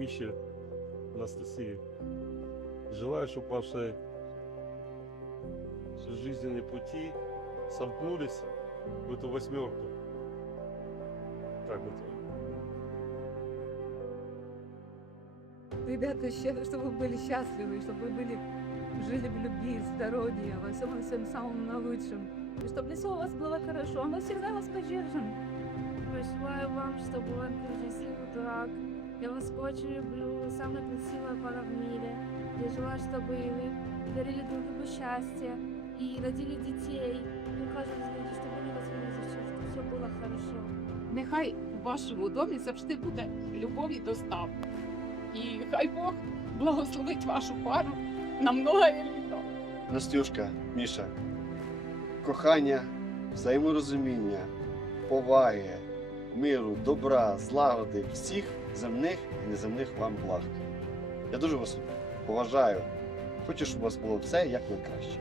Мищель Анастасии. Желаю, чтобы ваши жизненные пути сомкнулись в эту восьмерку. Так вот. Ребята, чтобы вы были счастливы, чтобы вы были, жили в любви, здоровье, во всем, во всем самом наилучшем. И чтобы все у вас было хорошо, мы всегда вас поддержим. Желаю вам, чтобы был счастливый брак. Я вас очень люблю, вы самая красивая пара в мире. Я желаю, чтобы вы дарили друг другу счастье и родили детей. И ухаживали за детьми, чтобы они вас любили, чтобы все было хорошо. Нехай в вашому домі завжди буде любов і достаток. І хай Бог благословить вашу пару на многое літо. Настюшка, Міша, кохання, взаєморозуміння, поваги, миру, добра, злагоди, всіх земних і неземних вам благ. Я дуже вас поважаю. Хочу, щоб у вас було все як найкраще.